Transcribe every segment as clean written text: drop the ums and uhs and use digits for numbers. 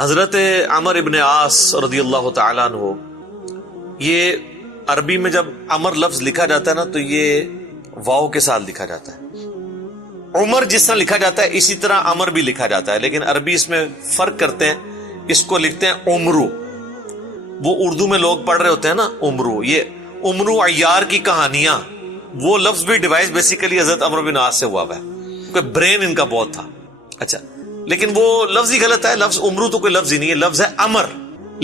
حضرت عمر ابن عاص رضی اللہ تعالیٰ عنہ، یہ عربی میں جب عمر لفظ لکھا جاتا ہے نا تو یہ واو کے ساتھ لکھا جاتا ہے. عمر جس طرح لکھا جاتا ہے اسی طرح عمر بھی لکھا جاتا ہے، لیکن عربی اس میں فرق کرتے ہیں، اس کو لکھتے ہیں عمرو. وہ اردو میں لوگ پڑھ رہے ہوتے ہیں نا عمرو، یہ عمرو عیار کی کہانیاں، وہ لفظ بھی ڈیوائس بیسیکلی حضرت عمر بن عاص سے ہوا ہے کیونکہ برین ان کا بہت تھا. اچھا، لیکن وہ لفظ ہی غلط ہے. لفظ عمرو تو کوئی لفظ ہی نہیں ہے، لفظ ہے امر.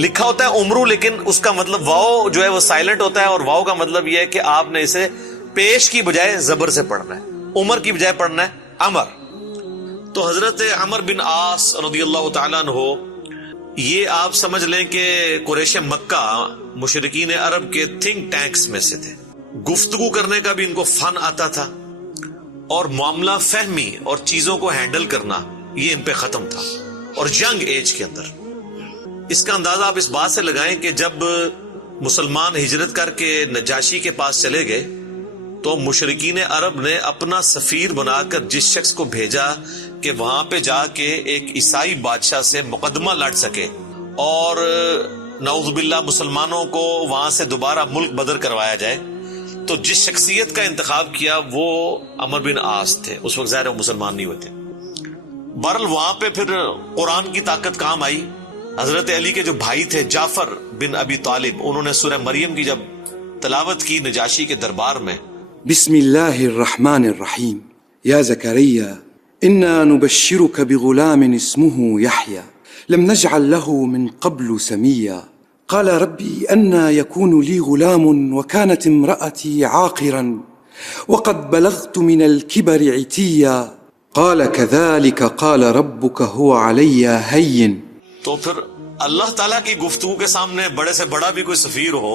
لکھا ہوتا ہے عمرو لیکن اس کا مطلب واو جو ہے وہ سائلنٹ ہوتا ہے، اور واو کا مطلب یہ ہے کہ آپ نے اسے پیش کی بجائے زبر سے پڑھنا ہے، عمر کی بجائے پڑھنا ہے امر. تو حضرت عمر بن عاص رضی اللہ تعالیٰ عنہ، یہ آپ سمجھ لیں کہ قریش مکہ مشرکین عرب کے تھنک ٹینکس میں سے تھے. گفتگو کرنے کا بھی ان کو فن آتا تھا، اور معاملہ فہمی اور چیزوں کو ہینڈل کرنا یہ ان پہ ختم تھا، اور ینگ ایج کے اندر. اس کا اندازہ آپ اس بات سے لگائیں کہ جب مسلمان ہجرت کر کے نجاشی کے پاس چلے گئے تو مشرکین عرب نے اپنا سفیر بنا کر جس شخص کو بھیجا کہ وہاں پہ جا کے ایک عیسائی بادشاہ سے مقدمہ لڑ سکے اور نعوذ باللہ مسلمانوں کو وہاں سے دوبارہ ملک بدر کروایا جائے، تو جس شخصیت کا انتخاب کیا وہ عمر بن عاص تھے. اس وقت ظاہر وہ مسلمان نہیں ہوئے تھے. بہرحال وہاں پہ پھر قرآن کی طاقت کام آئی. حضرت علی کے جو بھائی تھے جعفر بن ابی طالب، انہوں نے سورہ مریم کی جب تلاوت کی نجاشی کے دربار میں، بسم اللہ الرحمن الرحیم، یا زکریا انا نبشرک بغلام اسمه یحیی لم نجعل له من قبل سمیا قال ربی انا يكون لي غلام وكانت امرأتي عاقرا وقد بلغت من الكبر عتيا قال كذلك قال ربك هو علي هين. تو پھر اللہ تعالیٰ کی گفتگو کے سامنے بڑے سے بڑا بھی کوئی سفیر ہو،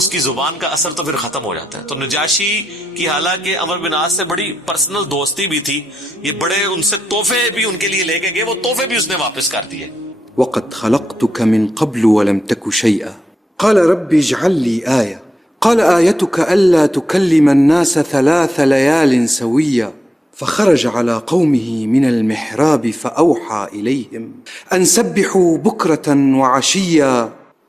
اس کی زبان کا اثر تو پھر ختم ہو جاتا ہے. تو نجاشی کی حالانکہ عمر بن عاص سے بڑی پرسنل دوستی بھی تھی، یہ بڑے ان سے تحفے بھی ان کے لیے لے کے گئے، وہ تحفے بھی اس نے واپس کر دیے. وقد خلقتك من قبل ولم تك شيئا قال رب اجعل لي آية قال آيتك ألا تكلم الناس 3 ليال سويا فخرج على قومه من المحراب فأوحى إليهم أن سبحوا بكرة وعشيا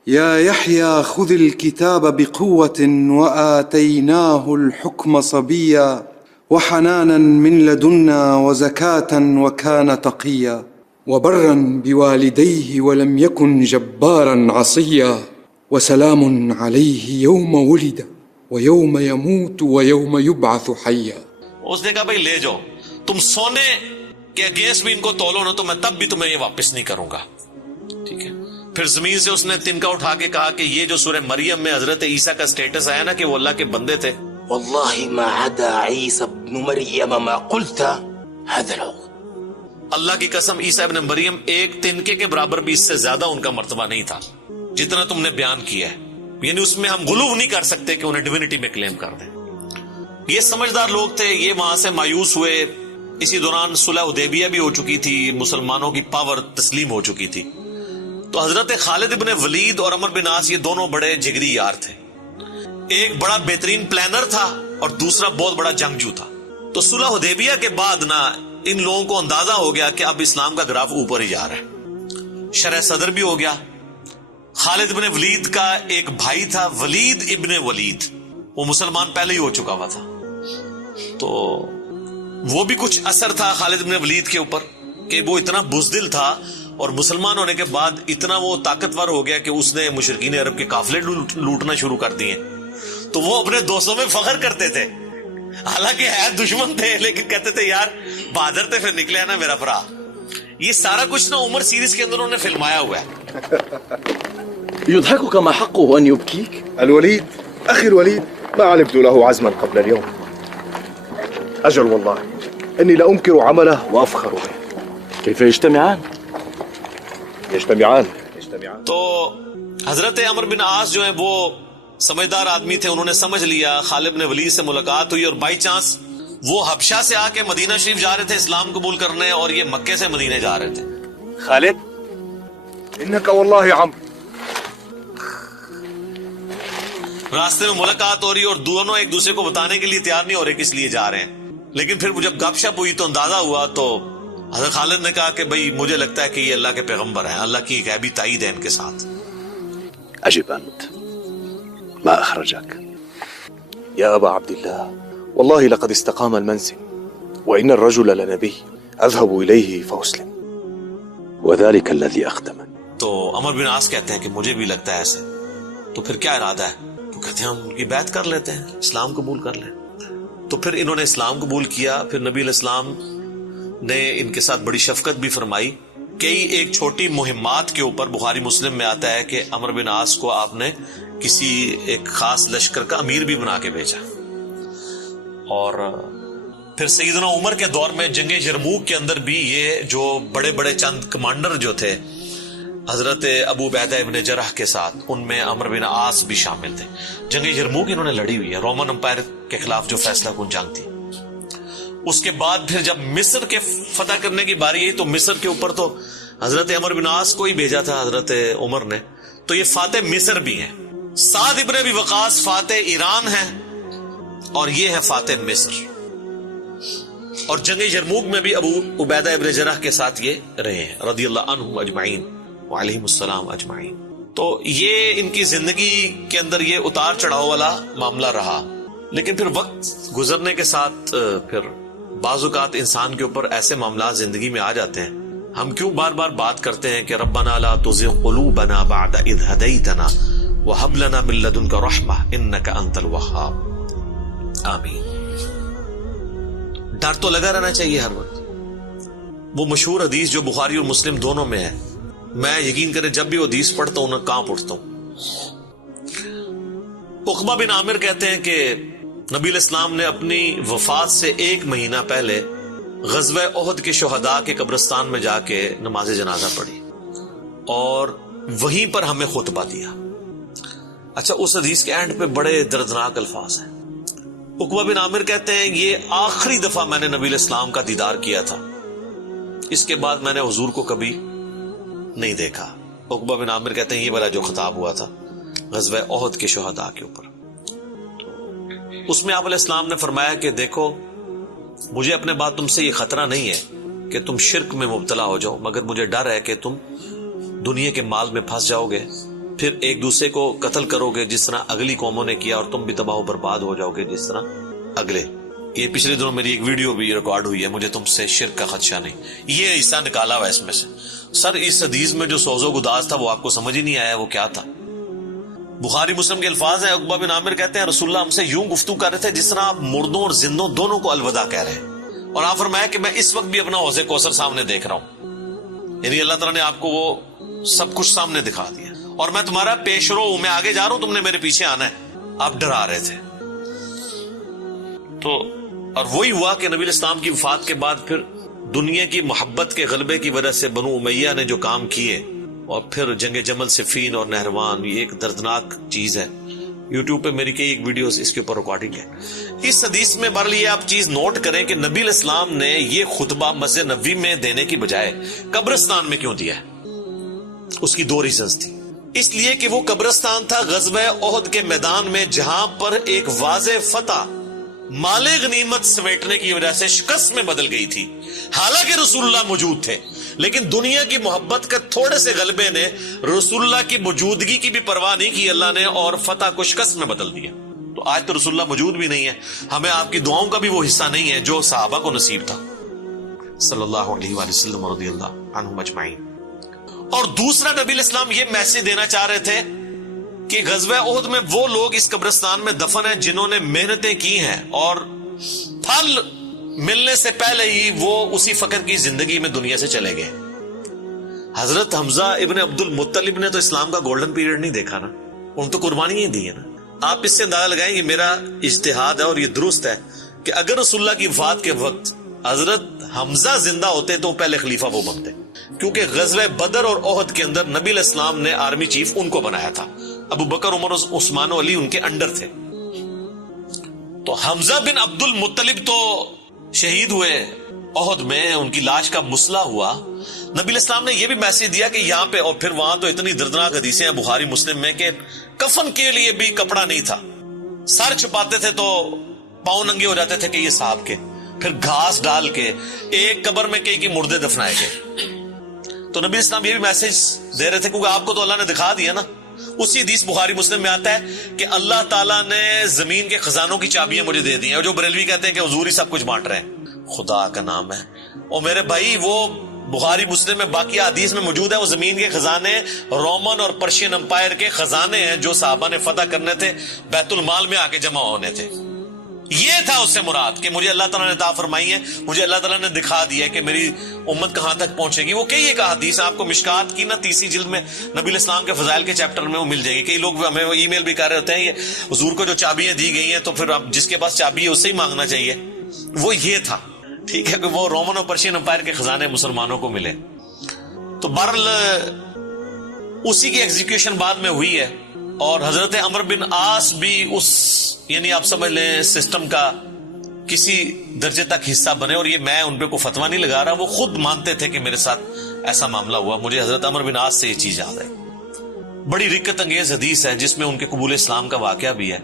يا يحيى خذ الكتاب بقوة وآتيناه الحكم صبيا وحنانا من لدنا وزكاة وكان تقيا وبرا بوالديه ولم يكن جبارا عصيا وسلام عليه يوم ولد ويوم يموت ويوم يبعث حيا. اس نے کہا بھائی لے جاؤ، تم سونے کے اگینسٹ بھی ان کو تولو نا تو میں تب بھی تمہیں یہ واپس نہیں کروں گا. ٹھیک ہے. پھر زمین سے اس نے تنکا اٹھا کے کہا کہ یہ جو سورہ مریم میں حضرت عیسیٰ کا سٹیٹس آیا نا کہ وہ اللہ کے بندے تھے، واللہ ما عدا عیسی ابن مریم ما قلت هذا العود. اللہ کی قسم عیسیٰ ابن مریم ایک تنکے کے برابر بھی اس سے زیادہ ان کا مرتبہ نہیں تھا جتنا تم نے بیان کیا ہے. یعنی اس میں ہم غلو نہیں کر سکتے کہ انہیں ڈیوینٹی میں کلیم کر دیں. یہ سمجھدار لوگ تھے، یہ وہاں سے مایوس ہوئے. اسی دوران صلح حدیبیہ بھی ہو چکی تھی، مسلمانوں کی پاور تسلیم ہو چکی تھی. تو حضرت خالد ابن ولید اور عمر بن عاص یہ دونوں بڑے جگری یار تھے. ایک بڑا بہترین پلانر تھا اور دوسرا بہت بڑا جنگجو تھا. تو صلح حدیبیہ کے بعد نا ان لوگوں کو اندازہ ہو گیا کہ اب اسلام کا گراف اوپر ہی جا رہا ہے. شرح صدر بھی ہو گیا. خالد ابن ولید کا ایک بھائی تھا ولید ابن ولید، وہ مسلمان پہلے ہی ہو چکا ہوا تھا. تو وہ بھی کچھ اثر تھا خالد بن ولید کے اوپر کہ وہ اتنا بزدل تھا اور مسلمان ہونے کے بعد اتنا وہ طاقتور ہو گیا کہ اس نے مشرکین عرب کے قافلے لوٹنا شروع کر دیے. تو وہ اپنے دوستوں میں فخر کرتے تھے، حالانکہ ہے دشمن تھے لیکن کہتے تھے یار بہادر تھے، پھر نکلے نا میرا بھرا. یہ سارا کچھ نا عمر سیریز کے اندر انہوں نے فلمایا ہوا ہے. يضحكك ما حقه أن يبكيك؟ الوليد أخي الوليد ما علمت له عزما قبل اليوم. أجل والله إني لأنكر عمله وأفخر به. كيف يجتمعان؟ يجتمعان. تو حضرت عمر بن عاص جو ہیں وہ سمجھدار آدمی تھے، انہوں نے سمجھ لیا. خالد بن ولید سے ملاقات ہوئی اور بائی چانس وہ حبشہ سے آ کے مدینہ شریف جا رہے تھے اسلام قبول کرنے، اور یہ مکے سے مدینہ جا رہے تھے. خالد إنك والله عمرو. راستے میں ملاقات ہو رہی اور دونوں ایک دوسرے کو بتانے کے لیے تیار نہیں ہو رہے کس لیے جا رہے ہیں. لیکن پھر جب گپ شپ ہوئی تو اندازہ ہوا تو حضرت خالد نے کہا کہ بھئی مجھے لگتا ہے کہ یہ اللہ کے پیغمبر ہیں، اللہ کی غیبی تائید ہے ان کے ساتھ۔ أجب أنت، ما أخرجك؟ يا أبا عبد الله، والله لقد استقام المنسم، وإن الرجل لنبي أذهب إليه فأسلم، وذلك الذي أخدمني۔ تو عمر بن عاص کہتے ہیں کہ مجھے بھی لگتا ہے ایسے، تو پھر کیا ارادہ ہے؟ تو کہتے ہیں ہم ان کی بیعت کر لیتے ہیں، اسلام قبول کر لیں۔ تو پھر انہوں نے اسلام قبول کیا۔ پھر نبی علیہ السلام نے ان کے ساتھ بڑی شفقت بھی فرمائی۔ کئی ایک چھوٹی مہمات کے اوپر بخاری مسلم میں آتا ہے کہ عمر بن عاص کو آپ نے کسی ایک خاص لشکر کا امیر بھی بنا کے بھیجا۔ اور پھر سیدنا عمر کے دور میں جنگ یرموک کے اندر بھی یہ جو بڑے بڑے چند کمانڈر جو تھے حضرت ابو عبیدہ ابن جرح کے ساتھ، ان میں عمر بن عاص بھی شامل تھے۔ جنگ یرموک انہوں نے لڑی ہوئی ہے، رومن امپائر کے خلاف جو فیصلہ کن جنگ تھی۔ اس کے بعد پھر جب مصر کے فتح کرنے کی باری آئی تو مصر کے اوپر تو حضرت عمر بن عاص کو ہی بھیجا تھا حضرت عمر نے، تو یہ فاتح مصر بھی ہیں۔ سعد ابن ابی وقاص فاتح ایران ہیں اور یہ ہے فاتح مصر۔ اور جنگ یرموک میں بھی ابو عبیدہ ابن جرح کے ساتھ یہ رہے ہیں رضی اللہ عنہم اجمعین وعلیہم السلام اجمعین۔ تو یہ ان کی زندگی کے اندر یہ اتار چڑھاؤ والا معاملہ رہا، لیکن پھر وقت گزرنے کے ساتھ پھر بعض اوقات انسان کے اوپر ایسے معاملات زندگی میں آ جاتے ہیں، ہم کیوں بار بار بات کرتے ہیں کہ ربنا لا تزغ قلوبنا بعد اذ ہدیتنا وہب لنا من لدنک رحمہ انک انت الوہاب۔ آمین۔ ڈر تو لگا رہنا چاہیے ہر وقت۔ وہ مشہور حدیث جو بخاری اور مسلم دونوں میں ہے، میں یقین کریں جب بھی وہ حدیث پڑھتا ہوں نہ کانپ اٹھتا ہوں۔ عقبہ بن عامر کہتے ہیں کہ نبی علیہ السلام نے اپنی وفات سے 1 مہینہ پہلے غزوہ احد کے شہداء کے قبرستان میں جا کے نماز جنازہ پڑھی اور وہیں پر ہمیں خطبہ دیا۔ اچھا، اس حدیث کے اینڈ پہ بڑے دردناک الفاظ ہیں۔ عقبہ بن عامر کہتے ہیں یہ آخری دفعہ میں نے نبی علیہ السلام کا دیدار کیا تھا، اس کے بعد میں نے حضور کو کبھی نہیں دیکھا۔ عقبہ بن عامر کہتے ہیں یہ والا جو خطاب ہوا تھا غزوہ احد کے شہداء کے اوپر، اس میں آپ علیہ السلام نے فرمایا کہ دیکھو مجھے اپنے بعد تم سے یہ خطرہ نہیں ہے کہ تم شرک میں مبتلا ہو جاؤ، مگر مجھے ڈر ہے کہ تم دنیا کے مال میں پھنس جاؤ گے، پھر ایک دوسرے کو قتل کرو گے جس طرح اگلی قوموں نے کیا، اور تم بھی تباہ و برباد ہو جاؤ گے جس طرح اگلے۔ یہ پچھلے دنوں میری ایک ویڈیو بھی ریکارڈ ہوئی ہے، مجھے تم سے شرک کا خدشہ نہیں، یہ حصہ نکالا ہوا ہے اس میں سے۔ سر اس حدیث میں جو سوز و گداز تھا وہ آپ کو سمجھ ہی نہیں آیا وہ کیا تھا۔ بخاری مسلم کے الفاظ ہیں، عقبہ بن عامر کہتے ہیں رسول اللہ ہم سے یوں گفتگو کر رہے تھے جس طرح آپ مردوں اور زندوں دونوں کو الوداع کہہ رہے ہیں، اور آپ فرمایا کہ میں اس وقت بھی اپنا حوض کوثر سامنے دیکھ رہا ہوں، یعنی اللہ تعالیٰ نے آپ کو وہ سب کچھ سامنے دکھا دیا، اور میں تمہارا پیش رو ہوں، میں آگے جا رہا ہوں، تم نے میرے پیچھے آنا ہے۔ آپ ڈرا رہے تھے۔ تو اور وہی ہوا کہ نبی الاسلام کی وفات کے بعد پھر دنیا کی محبت کے غلبے کی وجہ سے بنو امیہ نے جو کام کیے، اور پھر جنگ جمل صفین اور نہروان، یہ ایک دردناک چیز ہے۔ یوٹیوب پہ میری کئی ایک ویڈیوز اس کے اوپر ریکارڈنگ ہے۔ اس حدیث میں بہرحال یہ آپ چیز نوٹ کریں کہ نبی علیہ السلام نے یہ خطبہ مسجد نبوی میں دینے کی بجائے قبرستان میں کیوں دیا ہے؟ اس کی 2 ریزنز تھی۔ اس لیے کہ وہ قبرستان تھا غزوہ احد کے میدان میں، جہاں پر ایک واضح فتح مال غنیمت سمیٹنے کی وجہ سے شکست میں بدل گئی تھی، حالانکہ رسول اللہ موجود تھے، لیکن دنیا کی محبت کے تھوڑے سے غلبے نے رسول اللہ کی موجودگی کی بھی پرواہ نہیں کی اللہ نے، اور فتح کو شکست میں بدل دیا۔ تو آج تو رسول اللہ موجود بھی نہیں ہے، ہمیں آپ کی دعاؤں کا بھی وہ حصہ نہیں ہے جو صحابہ کو نصیب تھا صلی اللہ علیہ وآلہ وسلم رضی اللہ عنہم اجمعین۔ اور دوسرا نبی علیہ السلام یہ میسج دینا چاہ رہے تھے کہ غزوہ احد میں وہ لوگ اس قبرستان میں دفن ہیں جنہوں نے محنتیں کی ہیں، اور پھل ملنے سے پہلے ہی وہ اسی فقر کی زندگی میں دنیا سے چلے گئے۔ حضرت حمزہ ابن عبد المطلب نے تو اسلام کا گولڈن پیریڈ نہیں دیکھا نا، ان تو قربانیاں دی ہیں نا۔ آپ اس سے اندازہ لگائیں، یہ میرا اجتہاد ہے اور یہ درست ہے کہ اگر رسول اللہ کی وفات کے وقت حضرت حمزہ زندہ ہوتے تو پہلے خلیفہ وہ بنتے، کیونکہ غزوہ بدر اور احد کے اندر نبی علیہ السلام نے آرمی چیف ان کو بنایا تھا، ابو بکر عمر عثمان و علی ان کے انڈر تھے۔ تو حمزہ بن عبد المطلب تو شہید ہوئے احد میں، ان کی لاش کا مسئلہ ہوا۔ نبی علیہ السلام نے یہ بھی میسج دیا کہ یہاں پہ، اور پھر وہاں تو اتنی دردناک حدیثیں ہیں بخاری مسلم میں کہ کفن کے لیے بھی کپڑا نہیں تھا، سر چھپاتے تھے تو پاؤں ننگے ہو جاتے تھے کہ یہ صاحب کے۔ پھر گھاس ڈال کے ایک قبر میں کئی مردے دفنائے گئے. تو نبی اسلام یہ بھی میسج دے رہے تھے کیونکہ آپ کو تو اللہ نے دکھا دیا نا. اسی حدیث بخاری مسلم میں آتا ہے کہ اللہ تعالیٰ نے زمین کے خزانوں کی چابیاں مجھے دے دی ہیں. اور جو بریلوی کہتے ہیں کہ حضور ہی سب کچھ بانٹ رہے ہیں، خدا کا نام ہے. اور میرے بھائی وہ بخاری مسلم میں باقی حدیث میں موجود ہے، وہ زمین کے خزانے رومن اور پرشین امپائر کے خزانے ہیں جو صحابہ نے فتح کرنے تھے، بیت المال میں آ کے جمع ہونے تھے. یہ تھا اس سے مراد کہ مجھے اللہ تعالیٰ نے عطا فرمائی ہے، مجھے اللہ تعالیٰ نے دکھا دیا ہے کہ میری امت کہاں تک پہنچے گی. وہ کئی ایک حدیث آپ کو مشکات کی نا 30 جلد میں نبی الاسلام کے فضائل کے چیپٹر میں وہ مل جائے گی. کئی لوگ ہمیں ای میل بھی کر رہے ہوتے ہیں یہ حضور کو جو چابیاں دی گئی ہیں تو پھر اب جس کے پاس چابی ہے اسے ہی مانگنا چاہیے. وہ یہ تھا، ٹھیک ہے، کہ وہ رومن اور پرشین امپائر کے خزانے مسلمانوں کو ملے. تو بہرحال اسی کی ایگزیکیوشن بعد میں ہوئی ہے. اور حضرت عمر بن عاص بھی اس، یعنی آپ سمجھ لیں سسٹم کا کسی درجے تک حصہ بنے. اور یہ میں ان پہ کوئی فتویٰ نہیں لگا رہا، وہ خود مانتے تھے کہ میرے ساتھ ایسا معاملہ ہوا. مجھے حضرت عمر بن عاص سے یہ چیز یاد ہے. بڑی رکت انگیز حدیث ہے جس میں ان کے قبول اسلام کا واقعہ بھی ہے.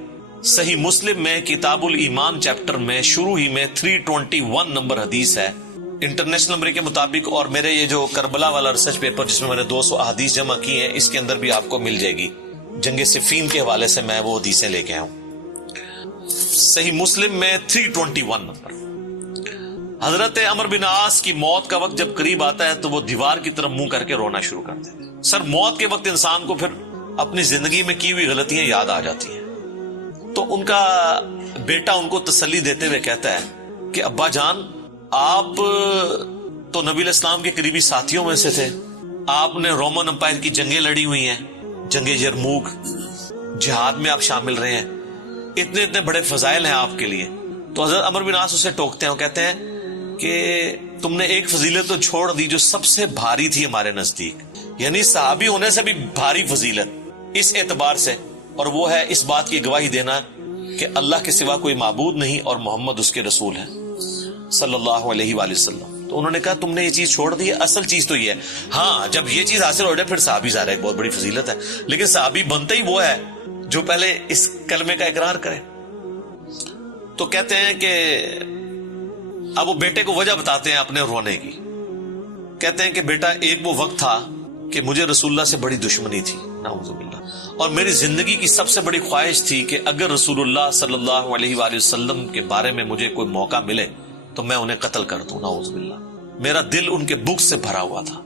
صحیح مسلم میں کتاب الایمان چیپٹر میں شروع ہی میں 321 نمبر حدیث ہے انٹرنیشنل نمبر کے مطابق. اور میرے یہ جو کربلا والا ریسرچ پیپر جس میں نے 200 احادیث جمع کی ہیں اس کے اندر بھی آپ کو مل جائے گی. جنگ صفین کے حوالے سے میں وہ حدیثیں لے کے آیا ہوں. صحیح مسلم میں 321 نمبر. حضرت عمر بن عاص کی موت کا وقت جب قریب آتا ہے تو وہ دیوار کی طرف منہ کر کے رونا شروع کر دیتے ہیں. سر موت کے وقت انسان کو پھر اپنی زندگی میں کی ہوئی غلطیاں یاد آ جاتی ہیں. تو ان کا بیٹا ان کو تسلی دیتے ہوئے کہتا ہے کہ ابا جان، آپ تو نبی الاسلام کے قریبی ساتھیوں میں سے تھے، آپ نے رومن امپائر کی جنگیں لڑی ہوئی ہیں، جنگ یرموک، جہاد میں آپ شامل رہے ہیں، اتنے اتنے بڑے فضائل ہیں آپ کے لیے. تو حضرت عمر بن عاص اسے ٹوکتے ہیں، وہ کہتے ہیں کہ تم نے ایک فضیلت تو چھوڑ دی جو سب سے بھاری تھی ہمارے نزدیک، یعنی صحابی ہونے سے بھی بھاری فضیلت اس اعتبار سے، اور وہ ہے اس بات کی گواہی دینا کہ اللہ کے سوا کوئی معبود نہیں اور محمد اس کے رسول ہیں صلی اللہ علیہ وآلہ وسلم. تو انہوں نے کہا تم نے یہ چیز چھوڑ دی ہے. اصل چیز تو یہ ہے، ہاں جب یہ چیز حاصل ہو جائے پھر صحابی ظاہر ہے ایک بہت بڑی فضیلت ہے، لیکن صحابی بنتا ہی وہ ہے جو پہلے اس کلمے کا اقرار کرے. تو کہتے ہیں کہ اب وہ بیٹے کو وجہ بتاتے ہیں اپنے رونے کی. کہتے ہیں کہ بیٹا ایک وہ وقت تھا کہ مجھے رسول اللہ سے بڑی دشمنی تھی، نعوذ باللہ، اور میری زندگی کی سب سے بڑی خواہش تھی کہ اگر رسول اللہ صلی اللہ علیہ وآلہ وسلم کے بارے میں مجھے کوئی موقع ملے تو میں انہیں قتل کر دوں، نعوذ باللہ. میرا دل ان کے بغض سے بھرا ہوا تھا.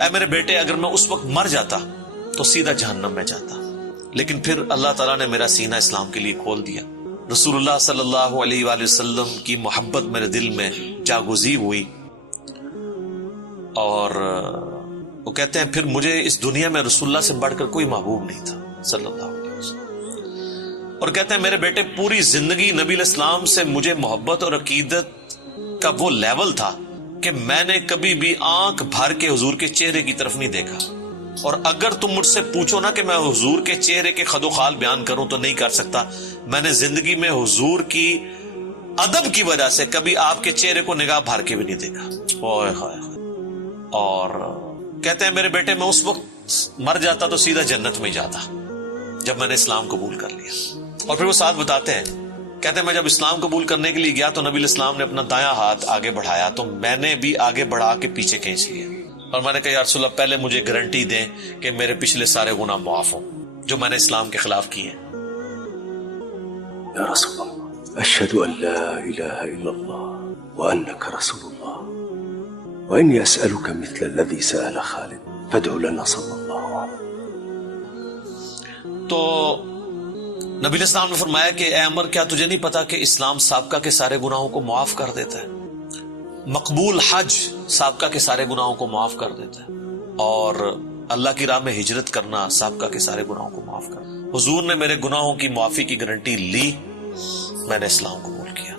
اے میرے بیٹے، اگر میں اس وقت مر جاتا تو سیدھا جہنم میں جاتا، لیکن پھر اللہ تعالیٰ نے میرا سینہ اسلام کے لیے کھول دیا. رسول اللہ صلی اللہ علیہ وآلہ وسلم کی محبت میرے دل میں جاگزی ہوئی. اور وہ کہتے ہیں پھر مجھے اس دنیا میں رسول اللہ سے بڑھ کر کوئی محبوب نہیں تھا صلی اللہ علیہ وسلم. اور کہتے ہیں میرے بیٹے، پوری زندگی نبی الاسلام سے مجھے محبت اور عقیدت کا وہ لیول تھا کہ میں نے کبھی بھی آنکھ بھر کے حضور کے چہرے کی طرف نہیں دیکھا. اور اگر تم مجھ سے پوچھو نا کہ میں حضور کے چہرے کے خد و خال بیان کروں تو نہیں کر سکتا. میں نے زندگی میں حضور کی ادب کی وجہ سے کبھی آپ کے چہرے کو نگاہ بھر کے بھی نہیں دیکھا. اور کہتے ہیں میرے بیٹے، میں اس وقت مر جاتا تو سیدھا جنت میں جاتا جب میں نے اسلام قبول کر لیا. اور پھر وہ ساتھ بتاتے ہیں، کہتے ہیں میں جب اسلام قبول کرنے کے لیے گیا تو نبی الاسلام نے اپنا دایاں ہاتھ آگے بڑھایا تو میں نے بھی آگے بڑھا کے پیچھے کھینچ لیا. اور میں نے کہا یا رسول اللہ، پہلے مجھے گارنٹی دیں کہ میرے پچھلے سارے گناہ معاف ہوں جو میں نے اسلام کے خلاف کیے ہیں. یا رسول اللہ، اشہد ان لا الہ الا اللہ وانک رسول اللہ وانی اسألک مثل الذی سأل خالد فادع لنا صلی اللہ علیہ. تو نبی الاسلام نے فرمایا کہ اے عمر، کیا تجھے نہیں پتا کہ اسلام سابقہ کے سارے گناہوں کو معاف کر دیتا ہے؟ مقبول حج سابقہ کے سارے گناہوں کو معاف کر دیتا ہے، اور اللہ کی راہ میں ہجرت کرنا سابقہ کے سارے گناہوں کو معاف کر. حضور نے میرے گناہوں کی معافی کی گارنٹی لی، میں نے اسلام قبول کیا.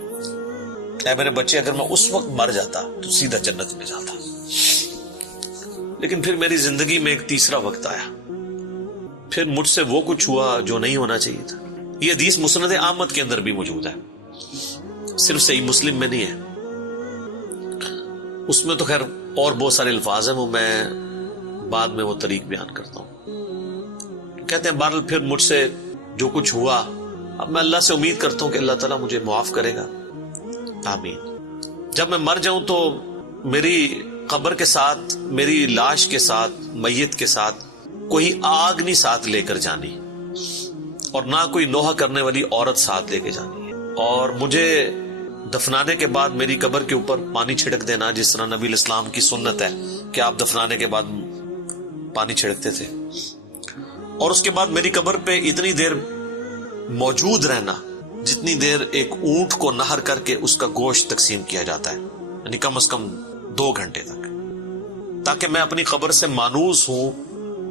اے میرے بچے، اگر میں اس وقت مر جاتا تو سیدھا جنت میں جاتا. لیکن پھر میری زندگی میں ایک تیسرا وقت آیا، پھر مجھ سے وہ کچھ ہوا جو نہیں ہونا چاہیے تھا. یہ حدیث مسند احمد کے اندر بھی موجود ہے، صرف صحیح مسلم میں نہیں ہے. اس میں تو خیر اور بہت سارے الفاظ ہیں، وہ میں بعد میں وہ طریق بیان کرتا ہوں. کہتے ہیں بہرحال پھر مجھ سے جو کچھ ہوا، اب میں اللہ سے امید کرتا ہوں کہ اللہ تعالیٰ مجھے معاف کرے گا، آمین. جب میں مر جاؤں تو میری قبر کے ساتھ، میری لاش کے ساتھ، میت کے ساتھ کوئی آگ نہیں ساتھ لے کر جانی، اور نہ کوئی نوحہ کرنے والی عورت ساتھ لے کے جانی ہے، اور مجھے دفنانے کے بعد میری قبر کے اوپر پانی چھڑک دینا، جس طرح نبی الاسلام کی سنت ہے کہ آپ دفنانے کے بعد پانی چھڑکتے تھے، اور اس کے بعد میری قبر پہ اتنی دیر موجود رہنا جتنی دیر ایک اونٹ کو نہر کر کے اس کا گوشت تقسیم کیا جاتا ہے، یعنی کم از کم 2 گھنٹے تک، تاکہ میں اپنی قبر سے مانوس ہوں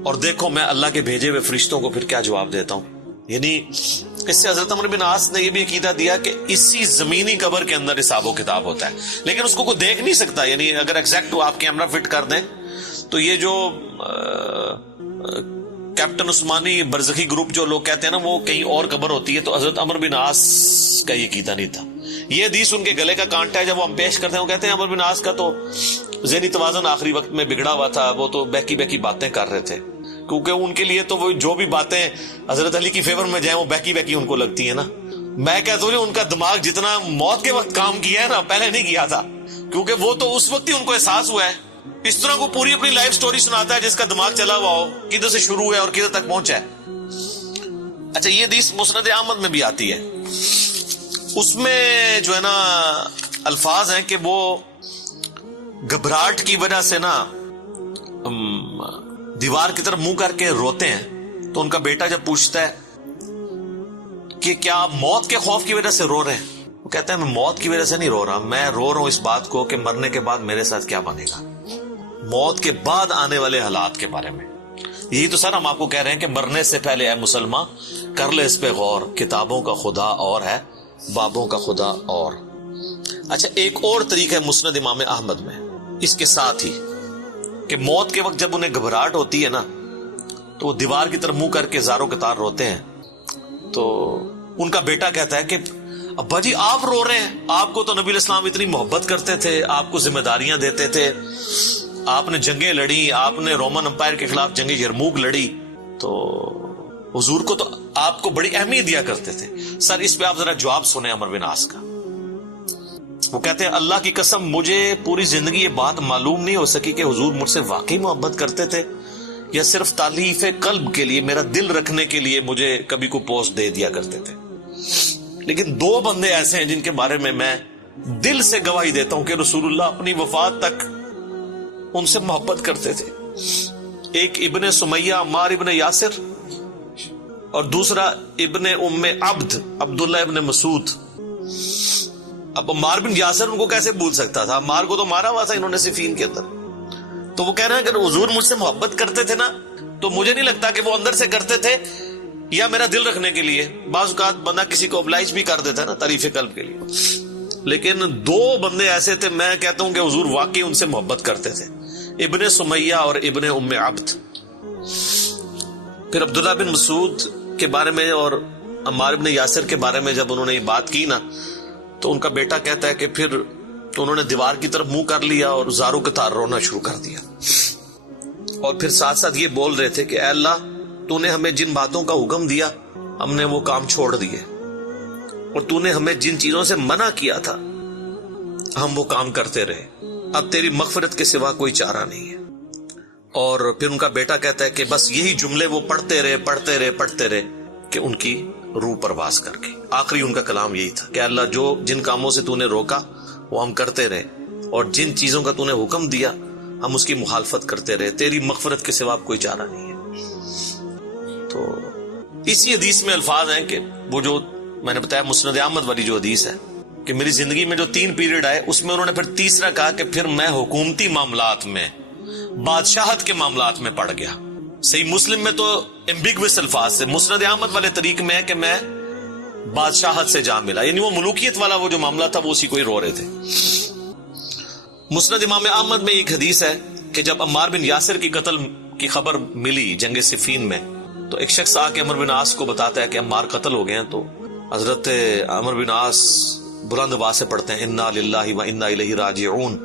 اور دیکھو میں اللہ کے بھیجے ہوئے فرشتوں کو پھر کیا جواب دیتا ہوں۔ یعنی اس سے حضرت عمر بن عاص نے یہ بھی عقیدہ دیا کہ اسی زمینی قبر کے اندر حساب و کتاب ہوتا ہے، لیکن اس کو کوئی دیکھ نہیں سکتا، یعنی اگر ایگزیکٹ آپ کیمرہ فٹ کر دیں تو یہ جو کیپٹن عثمانی برزخی گروپ جو لوگ کہتے ہیں نا وہ کہیں اور قبر ہوتی ہے، تو حضرت عمر بن عاص کا یہ عقیدہ نہیں تھا۔ یہ حدیث ان کے گلے کا کانٹا ہے، جب وہ ہم پیش کرتے ہیں وہ کہتے ہیں عمر بن عاص کا تو ذہنی توازن آخری وقت میں بگڑا ہوا تھا، وہ تو بہکی بہکی باتیں کر رہے تھے، کیونکہ ان کے لیے تو وہ جو بھی باتیں حضرت علی کی فیور میں جائیں وہ بہکی بہکی ان کو لگتی ہیں نا۔ میں کہتا ہوں ان کا دماغ جتنا موت کے وقت کام کیا ہے نا پہلے نہیں کیا تھا، کیونکہ وہ تو اس وقت ہی ان کو احساس ہوا ہے۔ اس طرح کو پوری اپنی لائف سٹوری سناتا ہے جس کا دماغ چلا ہوا ہو، کدھر سے شروع ہے اور کدھر تک پہنچا ہے۔ اچھا یہ حدیث مسند احمد میں بھی آتی ہے، اس میں جو ہے نا الفاظ ہیں کہ وہ گھبراہٹ کی وجہ سے نا دیوار کی طرف منہ کر کے روتے ہیں، تو ان کا بیٹا جب پوچھتا ہے کہ کیا آپ موت کے خوف کی وجہ سے رو رہے ہیں، وہ کہتے ہیں میں موت کی وجہ سے نہیں رو رہا، میں رو رہا ہوں اس بات کو کہ مرنے کے بعد میرے ساتھ کیا بنے گا، موت کے بعد آنے والے حالات کے بارے میں۔ یہی تو سر ہم آپ کو کہہ رہے ہیں کہ مرنے سے پہلے اے مسلمان کر لے اس پہ غور، کتابوں کا خدا اور ہے، بابوں کا خدا اور۔ اچھا ایک اور طریقہ ہے مسند امام احمد میں اس کے ساتھ ہی کہ موت کے وقت جب انہیں گھبراہٹ ہوتی ہے نا تو وہ دیوار کی طرف منہ کر کے زاروں قطار روتے ہیں، تو ان کا بیٹا کہتا ہے کہ ابا جی آپ رو رہے ہیں، آپ کو تو نبی الاسلام اتنی محبت کرتے تھے، آپ کو ذمہ داریاں دیتے تھے، آپ نے جنگیں لڑی، آپ نے رومن امپائر کے خلاف جنگ یرموک لڑی، تو حضور کو تو آپ کو بڑی اہمیت دیا کرتے تھے۔ سر اس پہ آپ ذرا جواب سنیں عمر بن عاص کا۔ وہ کہتے ہیں اللہ کی قسم مجھے پوری زندگی یہ بات معلوم نہیں ہو سکی کہ حضور مجھ سے واقعی محبت کرتے تھے یا صرف تالیف قلب کے لیے، میرا دل رکھنے کے لیے مجھے کبھی کو پوسٹ دے دیا کرتے تھے۔ لیکن 2 بندے ایسے ہیں جن کے بارے میں دل سے گواہی دیتا ہوں کہ رسول اللہ اپنی وفات تک ان سے محبت کرتے تھے، ایک ابن سمیہ عمار ابن یاسر اور دوسرا ابن ام عبد عبداللہ ابن مسعود۔ اب عمار بن یاسر ان کو کیسے بھول سکتا تھا، عمار کو تو مارا ہوا تھا انہوں نے صفین کے اندر، تو وہ کہہ رہے ہیں کہ حضور مجھ سے محبت کرتے تھے نا تو مجھے نہیں لگتا کہ وہ اندر سے کرتے تھے یا میرا دل رکھنے کے لیے، بعض اوقات بندہ کسی کو oblige بھی کر دیتا ہے نا تعریف قلب کے لیے، لیکن 2 بندے ایسے تھے میں کہتا ہوں کہ حضور واقعی ان سے محبت کرتے تھے، ابن سمیہ اور ابن ام عبد۔ پھر عبداللہ بن مسعود کے بارے میں اور عمار بن یاسر کے بارے میں جب انہوں نے یہ بات کی نا تو ان کا بیٹا کہتا ہے کہ پھر انہوں نے دیوار کی طرف منہ کر لیا اور زاروں کے تار رونا شروع کر دیا، اور پھر ساتھ ساتھ یہ بول رہے تھے کہ اے اللہ تو نے ہمیں جن باتوں کا حکم دیا ہم نے وہ کام چھوڑ دیے، اور تو نے ہمیں جن چیزوں سے منع کیا تھا ہم وہ کام کرتے رہے، اب تیری مغفرت کے سوا کوئی چارہ نہیں ہے۔ اور پھر ان کا بیٹا کہتا ہے کہ بس یہی جملے وہ پڑھتے رہے کہ ان کی روح پرواز کر گئی۔ آخری ان کا کلام یہی تھا کہ اللہ جو جن کاموں سے تو نے روکا وہ ہم کرتے رہے، اور جن چیزوں کا تو نے حکم دیا ہم اس کی مخالفت کرتے رہے، تیری مغفرت کے سوا کوئی چارہ نہیں ہے۔ تو اسی حدیث میں الفاظ ہیں کہ وہ جو میں نے بتایا مسند احمد والی جو حدیث ہے کہ میری زندگی میں جو 3 پیریڈ آئے اس میں انہوں نے پھر تیسرا کہا کہ پھر میں حکومتی معاملات میں، بادشاہت کے معاملات میں پڑ گیا۔ صحیح مسلم میں تو ایمبیگوس الفاظ سے، مسند احمد والے طریق میں ہے کہ میں بادشاہت سے جا ملا، یعنی وہ ملوکیت والا وہ جو معاملہ تھا وہ اسی کو ہی رو رہے تھے۔ مسند امام احمد میں ایک حدیث ہے کہ جب عمار بن یاسر کی قتل کی خبر ملی جنگ صفین میں تو ایک شخص آ کے عمر بن عاص کو بتاتا ہے کہ عمار قتل ہو گئے ہیں، تو حضرت عمر بن عاص بلند آواز سے پڑھتے ہیں انا للہ و انا الیہ راجعون،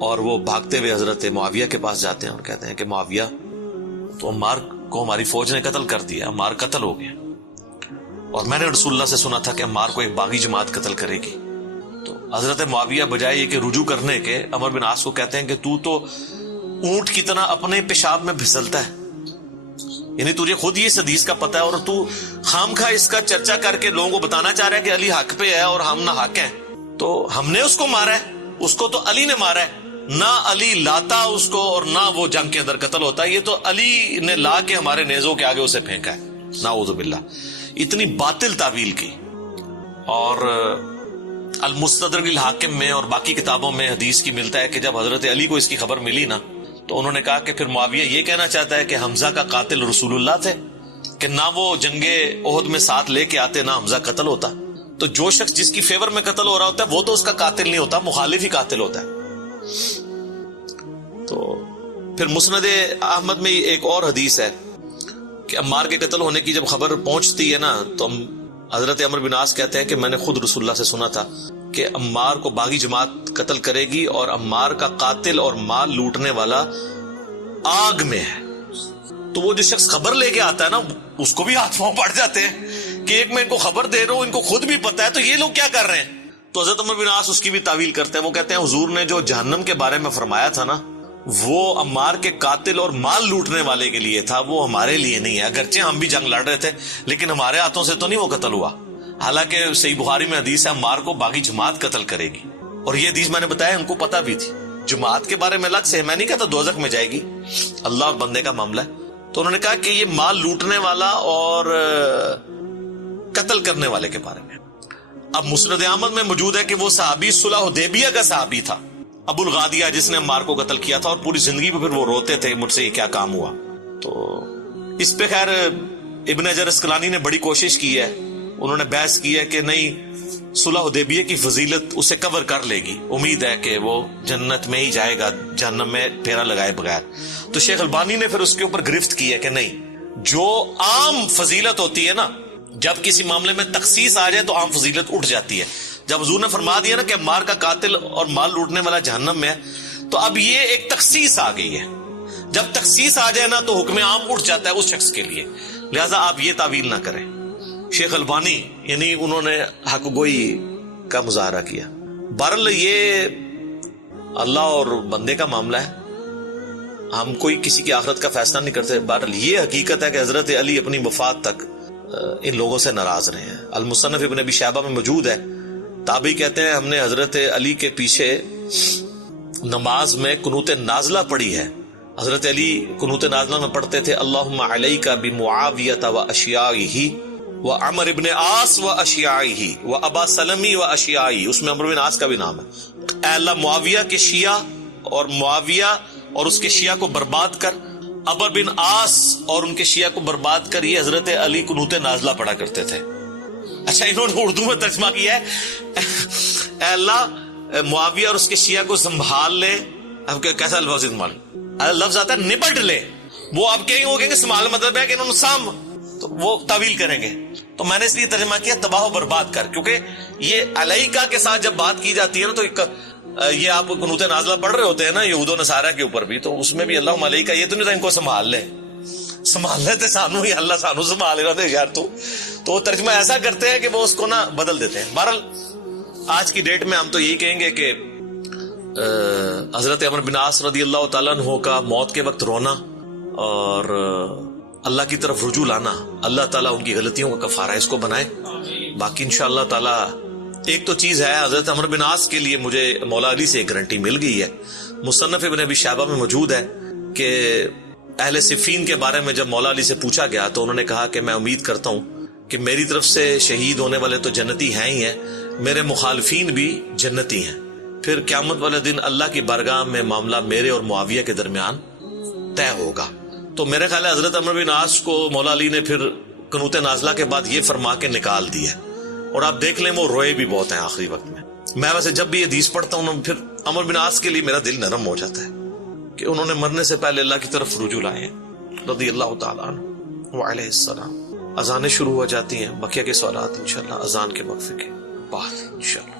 اور وہ بھاگتے ہوئے حضرت معاویہ کے پاس جاتے ہیں اور کہتے ہیں کہ معاویہ تو عمار کو ہماری فوج نے قتل کر دیا، عمار قتل ہو گیا، اور میں نے رسول اللہ سے سنا تھا کہ عمار کو ایک باغی جماعت قتل کرے گی۔ تو حضرت معاویہ بجائے یہ کہ رجوع کرنے کے عمر بن عاص کو کہتے ہیں کہ تو اونٹ کی طرح اپنے پیشاب میں پھسلتا ہے، یعنی تجھے خود یہ حدیث کا پتہ ہے اور تو خام خواہ اس کا چرچا کر کے لوگوں کو بتانا چاہ رہا ہے کہ علی حق پہ ہے اور ہم نہ حق ہیں. تو ہم نے اس کو مارا ہے، اس کو تو علی نے مارا ہے، نہ علی لاتا اس کو اور نہ وہ جنگ کے اندر قتل ہوتا ہے، یہ تو علی نے لا کے ہمارے نیزوں کے آگے اسے پھینکا ہے. نعوذ باللہ. اتنی باطل تعویل کی. اور المستدرک الحاکم میں اور باقی کتابوں میں حدیث کی ملتا ہے کہ جب حضرت علی کو اس کی خبر ملی نا تو انہوں نے کہا کہ پھر معاویہ یہ کہنا چاہتا ہے کہ حمزہ کا قاتل رسول اللہ تھے، کہ نہ وہ جنگ احد میں ساتھ لے کے آتے نہ حمزہ قتل ہوتا. تو جو شخص جس کی فیور میں قتل ہو رہا ہوتا ہے وہ تو اس کا قاتل نہیں ہوتا، مخالف ہی قاتل ہوتا ہے. تو پھر مسند احمد میں ایک اور حدیث ہے کہ عمار کے قتل ہونے کی جب خبر پہنچتی ہے نا تو حضرت عمر بن عاص کہتے ہیں کہ میں نے خود رسول اللہ سے سنا تھا کہ عمار کو باغی جماعت قتل کرے گی اور عمار کا قاتل اور مال لوٹنے والا آگ میں ہے. تو وہ جو شخص خبر لے کے آتا ہے نا اس کو بھی ہاتھ پاؤں پڑ جاتے ہیں کہ ایک میں ان کو خبر دے رہا ہوں، ان کو خود بھی پتا ہے، تو یہ لوگ کیا کر رہے ہیں. تو حضرت عمر بن عاص اس کی بھی تعویل کرتے ہیں. وہ کہتے ہیں حضور نے جو جہنم کے بارے میں فرمایا تھا نا وہ عمار کے قاتل اور مال لوٹنے والے کے لیے تھا، وہ ہمارے لیے نہیں ہے. اگرچہ ہم بھی جنگ لڑ رہے تھے لیکن ہمارے ہاتھوں سے تو نہیں وہ قتل ہوا. حالانکہ صحیح بخاری میں حدیث ہے عمار کو باغی جماعت قتل کرے گی، اور یہ حدیث میں نے بتایا ان کو پتہ بھی تھی. جماعت کے بارے میں الگ سے میں نہیں کہتا دوزخ میں جائے گی، اللہ اور بندے کا معاملہ ہے. تو انہوں نے کہا کہ یہ مال لوٹنے والا اور قتل کرنے والے کے بارے میں. اب مسند احمد میں موجود ہے کہ وہ صحابی صلح حدیبیہ کا صحابی تھا ابو الغادیہ جس نے عمار کو قتل کیا تھا، اور پوری زندگی پہ پھر وہ روتے تھے مجھ سے یہ کیا کام ہوا. تو اس پہ خیر ابن حجر اسقلانی نے بڑی کوشش کی ہے، انہوں نے بحث کی ہے کہ نہیں صلح حدیبیہ کی فضیلت اسے کور کر لے گی، امید ہے کہ وہ جنت میں ہی جائے گا جہنم میں پھیرا لگائے بغیر. تو شیخ البانی نے پھر اس کے اوپر گرفت کی ہے کہ نہیں، جو عام فضیلت ہوتی ہے نا جب کسی معاملے میں تخصیص آ جائے تو عام فضیلت اٹھ جاتی ہے. جب حضور نے فرما دیا نا کہ عمار کا قاتل اور مال لوٹنے والا جہنم میں ہے تو اب یہ ایک تخصیص آ گئی ہے. جب تخصیص آ جائے نا تو حکم عام اٹھ جاتا ہے اس شخص کے لیے، لہذا آپ یہ تعویل نہ کریں. شیخ البانی یعنی انہوں نے حق گوئی کا مظاہرہ کیا. بہرحال یہ اللہ اور بندے کا معاملہ ہے، ہم کوئی کسی کی آخرت کا فیصلہ نہیں کرتے. بہرحال یہ حقیقت ہے کہ حضرت علی اپنی وفات تک ان لوگوں سے ناراض رہے ہیں. المصنف ابن ابی شیبہ میں موجود ہے، تابعی کہتے ہیں ہم نے حضرت علی کے پیچھے نماز میں قنوت نازلہ پڑھی ہے. حضرت علی قنوت نازلہ میں پڑھتے تھے اللہم علیک بمعاویہ و اشیائہ و عمر ابن عاص و اشیائہ و ابا سلمی و اشیائہ. اس میں عمر بن عاص کا بھی نام ہے. اے اللہ معاویہ کے شیعہ اور معاویہ اور اس کے شیعہ کو برباد کر، عمر بن عاص اور ان کے شیعہ کو برباد کر. یہ حضرت علی قنوت نازلہ پڑھا کرتے تھے. اچھا انہوں نے اردو میں ترجمہ کیا ہے اے اللہ معاویہ اور اس کے شیعہ کو سنبھال لے. اب کیسا لفظ استعمال، لفظ آتا ہے نپٹ لے. وہ آپ کہیں گے سنبھال مطلب ہے کہ انہوں نے سام، تو وہ تعویل کریں گے. تو میں نے اس لیے ترجمہ کیا تباہ و برباد کر، کیونکہ یہ علیکہ کے ساتھ جب بات کی جاتی ہے نا تو یہ آپ قنوت نازلہ پڑھ رہے ہوتے ہیں نا یہود و نصارہ کے اوپر بھی، تو اس میں بھی اللہم علیکہ یہ تو نہیں تھا ان کو سنبھال لے، سنبھال لیتے سانو ہی اللہ سانو سنبھال رہا تھے یار. تو وہ ترجمہ ایسا کرتے ہیں کہ وہ اس کو نا بدل دیتے ہیں. بہرحال آج کی ڈیٹ میں ہم تو یہی کہیں گے کہ حضرت عمر بن عاص رضی اللہ تعالیٰ عنہ کا موت کے وقت رونا اور اللہ کی طرف رجوع لانا، اللہ تعالیٰ ان کی غلطیوں کا کفارہ اس کو بنائے. باقی انشاءاللہ تعالیٰ ایک تو چیز ہے، حضرت عمر بن عاص کے لیے مجھے مولا علی سے ایک گارنٹی مل گئی ہے. مصنف ابن ابی شیبہ میں موجود ہے کہ اہل صفین کے بارے میں جب مولا علی سے پوچھا گیا تو انہوں نے کہا کہ میں امید کرتا ہوں کہ میری طرف سے شہید ہونے والے تو جنتی ہیں ہی ہیں، میرے مخالفین بھی جنتی ہیں. پھر قیامت والے دن اللہ کی بارگاہ میں معاملہ میرے اور معاویہ کے درمیان طے ہوگا. تو میرے خیال ہے حضرت عمر بن عاص کو مولا علی نے پھر قنوت نازلہ کے بعد یہ فرما کے نکال دیا، اور آپ دیکھ لیں وہ روئے بھی بہت ہیں آخری وقت میں. میں ویسے جب بھی یہ حدیث پڑھتا ہوں پھر عمر بن عاص کے لیے میرا دل نرم ہو جاتا ہے کہ انہوں نے مرنے سے پہلے اللہ کی طرف رجوع لائے ہیں رضی اللہ تعالیٰ عنہ وعلیہ السلام. اذانیں شروع ہو جاتی ہیں، بقیہ کے سوالات انشاءاللہ اذان کے وقفے کے بعد انشاءاللہ.